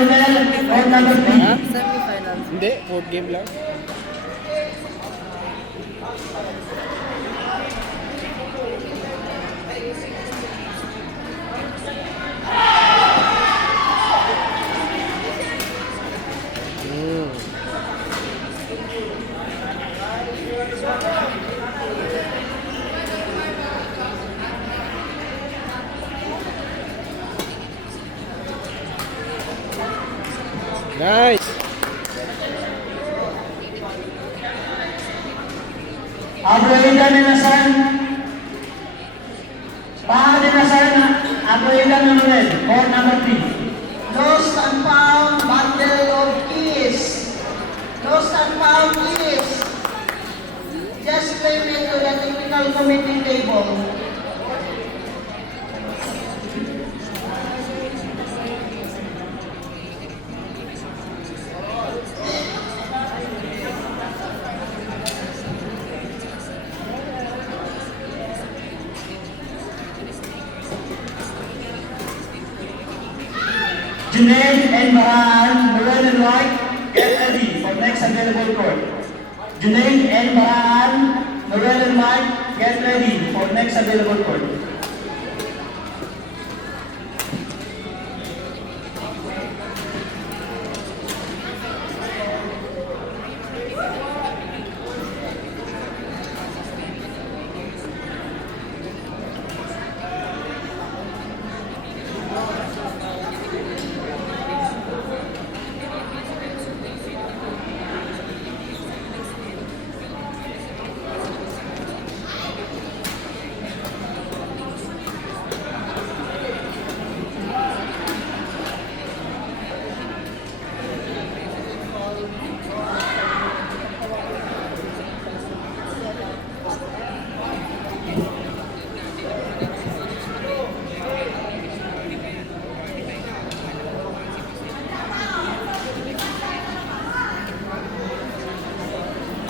Ronel, court number 3. Semifinals. Hindi, 4th game lang. Nice! Abrahida Minasan. Minasan, Abrahida Ronel, court number 3. Lost and found bundle of keys. Lost and found keys. Just claim it to the technical committee table. Junaid and Baraan, Noel and White, get ready for next available court. Junaid and Baraan, Noel and White, get ready for next available court.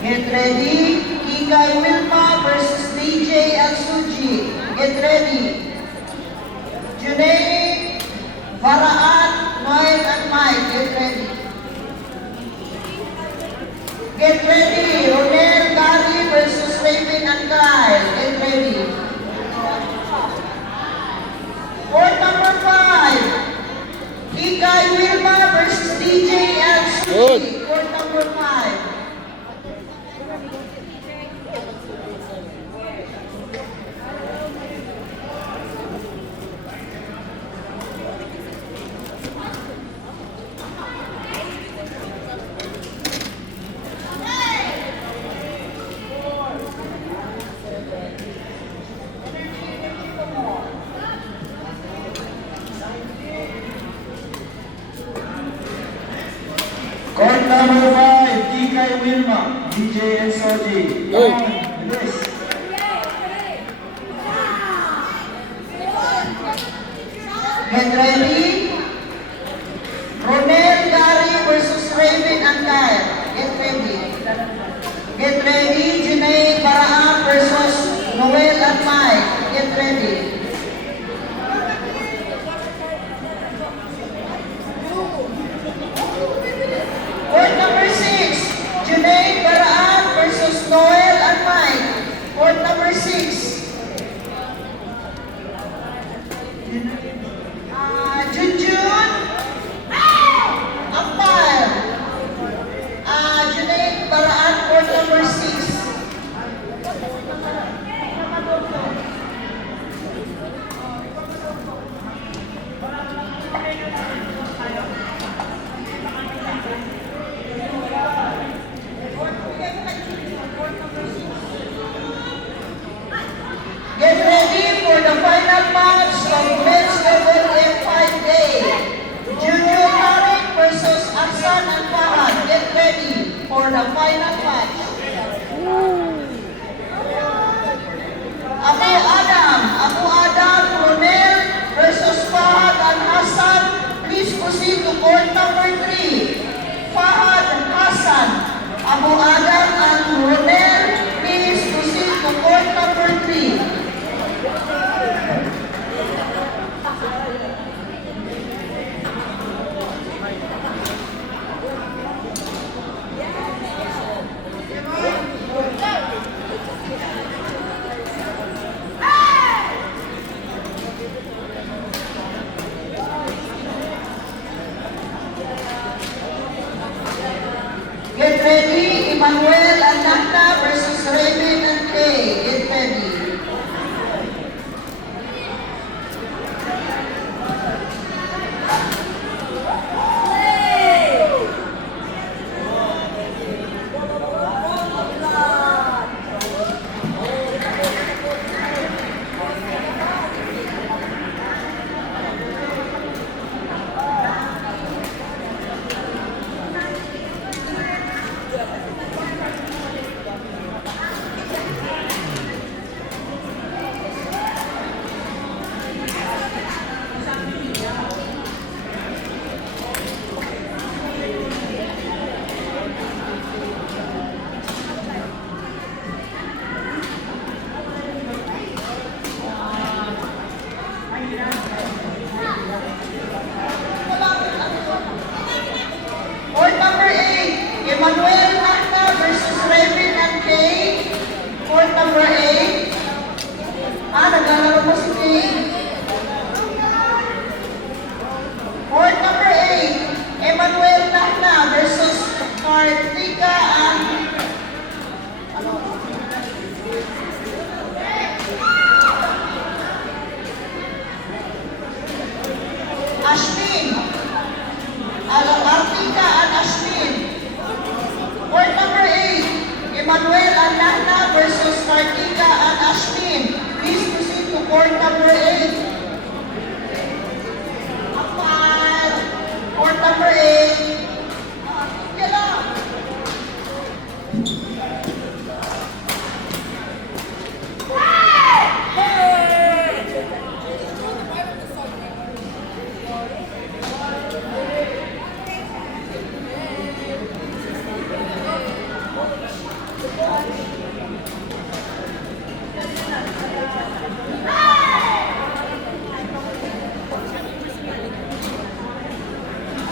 Get ready. Kikay Wilma versus DJ and Suji. Get ready. Junaid, Baraan, Noel and Mike. Get ready. Get ready. Ronel, Gary versus Raven and Kyle. Get ready. Court number 5. Kikay Wilma versus DJ and Suji. Court number 5. Court number 5, Kikay Wilma, DJ and Soji. Hey. Bilis. Get ready. Ronel, Gary versus Raven and Kyle. Get ready. Get ready. Junaid, Baraan versus Noel and Mike. Get ready. Court number 6. Junaid, Baraan versus Noel and Mike. Court number 6. Junjun, Ampal, Junaid, Baraan, court number 6. Get ready for the final match of men's level F5A. Junior Tarik versus Aksan and Farhan. Get ready for the final match. Abu Adam, Ronel versus Fahad and Hassan. Please proceed to court number 3. Fahad and Hassan. Abu Adam and Ronel, please proceed to court number 3. ready, Emmanuel and Nahna versus Raven and Kay. Get ready. Court number 8, Emmanuel Nahna versus Raven and Kay. Court number 8. Naglalaro po si Kay. Court number 8, Emmanuel Nahna versus Kartika and Ashmin. Kartika and Ashmin. Court number 8, Emmanuel and Nahna versus Kartika and Ashmin. Please proceed to court number 8. Apan. Court number 8. Yan lang.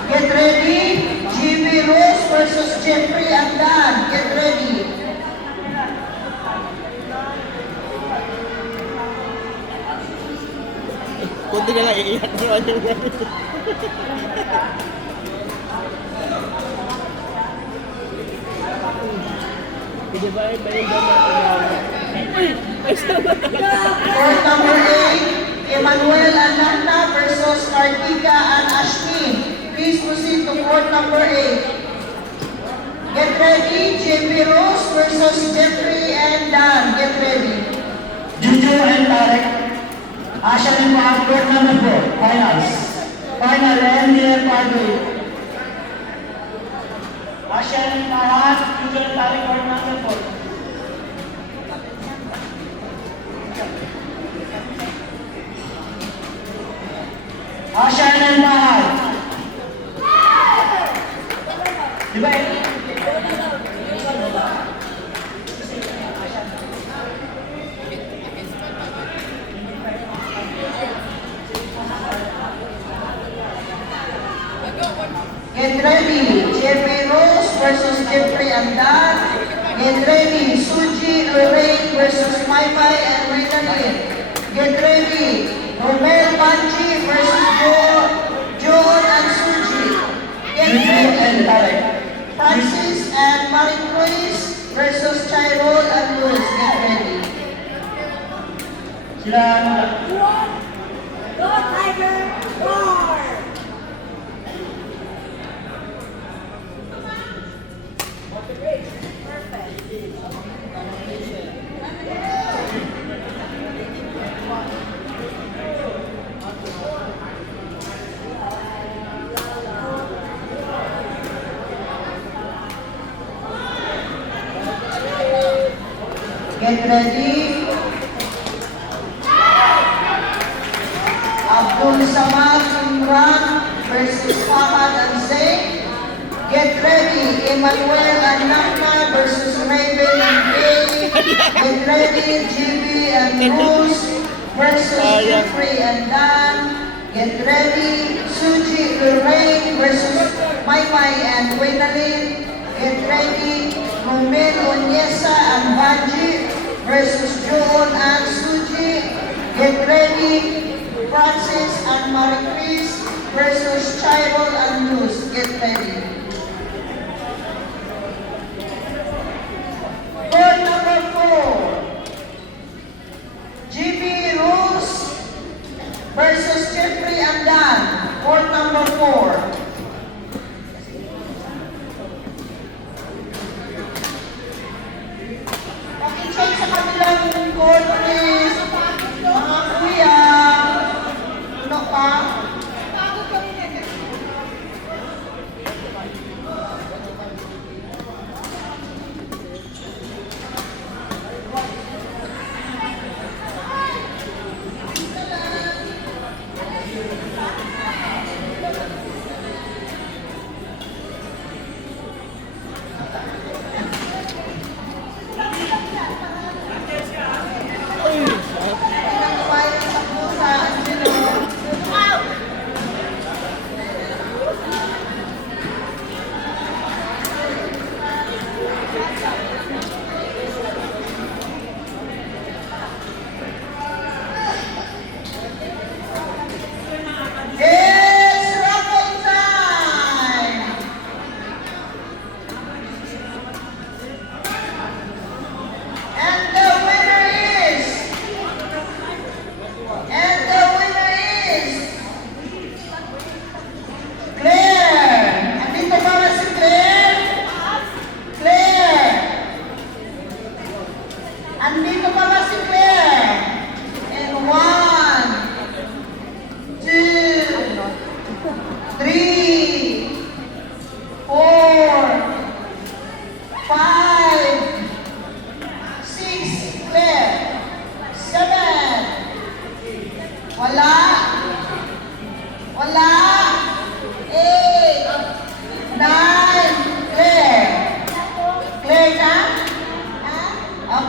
Get ready, Jimmy Rose versus Jeffrey and Dan. Get ready. Kunti na lang iiyak mo ano yan. Hindi ba yung Court number 8, Emmanuel and Nahna versus Kartika and Ashmin. Please proceed to court number 8. Get ready, Jimmy Rose versus Jeffrey and Dan. Get ready. Juju and Tarek. Ashan and Mark, court number 4, finals. Final, MDF part 8. Ashan and Mark, Juju and Tarek, court number 4. Ashan and Mark. Diba? Get ready, Jeffrey Rose versus Jeffrey and Dan. Get ready, Suji Lorraine versus Maymay and Rinalyn. Get ready, Romel Banji versus Joel and Suji. Get Juju and ready, Tarek. Francis and Marie Cruz versus Chirol and Luz. Get ready. Sila, Go Tiger! Roar! Get ready. Abdul Samad Imran versus Fahad and Zain. Get ready, Emmanuel and Nahna versus Raven and Kay. Get ready, GB and Bruce versus Jeffrey and Dan. Get ready, Suji Lorraine versus Maymay and Rinalyn. Get ready, Romel Onyesa and Banji versus Joel and Suji. Get ready, Francis and Marie Chris versus Chirol and Luz. Get ready.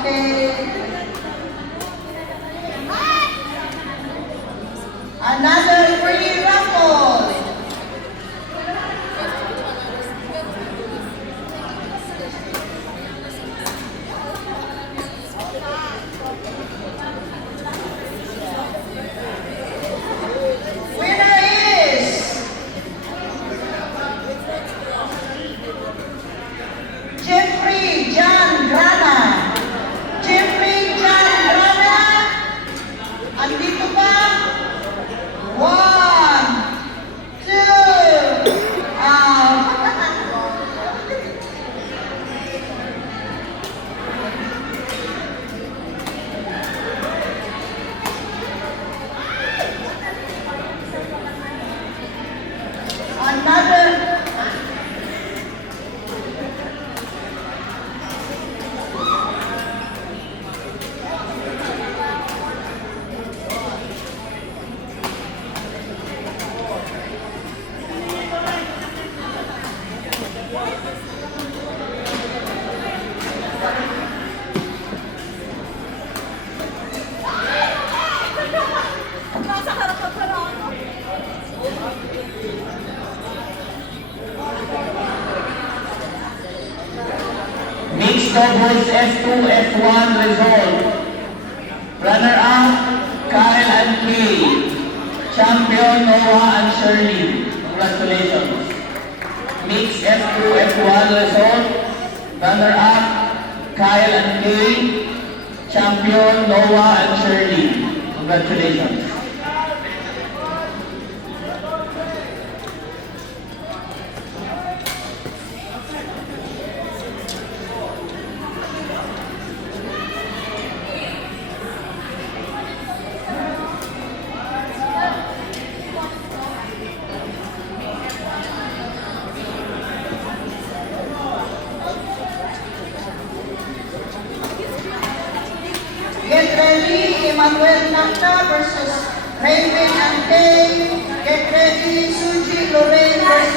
Okay. Another free raffle. Winner is Jeffrey John Grana. Jeffrey John Grana. Andito pa? 1, 2, another. Nasa harapan pa lang ako. Mixed doubles F2, F1 result. Runner-up, Kyle and Kay. Champion, Noah and Shirley. Congratulations. Mixed F2, F1 result. Runner-up, Kyle and Kay. Champion, Noah and Shirley. Congratulations. Get ready, Emmanuel Nakta versus Raven and Kay. Get ready, Suji Lorraine versus